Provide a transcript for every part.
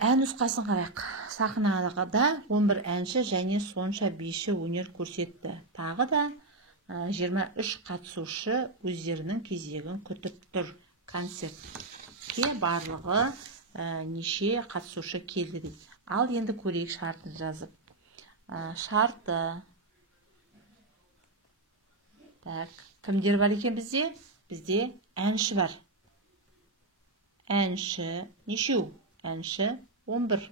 Ән нұсқасын қарайық. Сахнада 11 әнші және сонша биші өнер көрсетті. Тағы да 23 қатысушы өздерінің кезегін күтіп тұр. Концертке барлығы неше қатысушы келді дейді. Ал енді көрейік шартын жазып. Шарты. Кімдер бар екен бізде? Бізде әнші бар. Әнші нешеу? Әнші 11.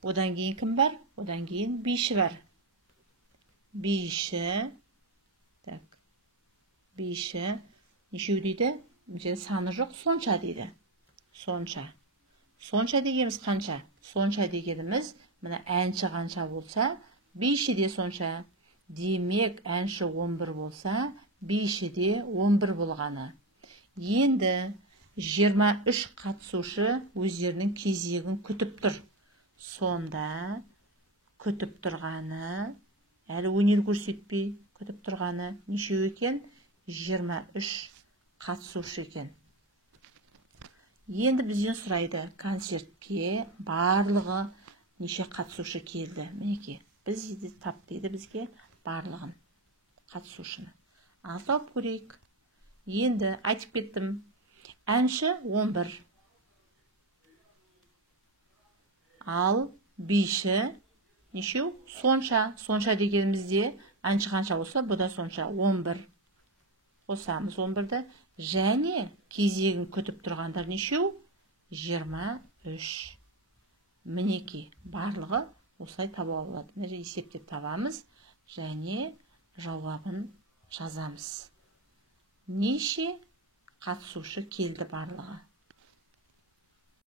Одан кейін кім бар? Одан кейін биші бар. Биші. Биші нешеу дейді? Саны жоқ, сонша дейді. Сонша. Сонша дегеніміз қанша? Сонша дегеніміз, мына әнші қанша болса, биші де сонша. Демек, әнші 11 болса, биші де 11 болғаны. Енді 23 қатысушы өздерінің кезегін күтіп тұр. Сонда күтіп тұрғаны, әлі өнер көрсетпей күтіп тұрғаны нешеу екен? 23 қатысушы екен. Енді бізден сұрайды, концертке барлығы неше қатысушы келді? Мінеке, біз тап дейді бізге барлығын қатысушыны. Ал тауып көрейік. Енді айтып кеттім. Әнші 11. Ал биші нешеу? Сонша. Сонша дегенімізде әнші қанша болса, бұ да сонша. 11. Қосамыз 11-ді. Және кезегін күтіп тұрғандар нешеу? 23. Мінеке, барлығы осылай таба алады. Есептеп табамыз және жауабын жазамыз. Неше қатысушы келді барлығы?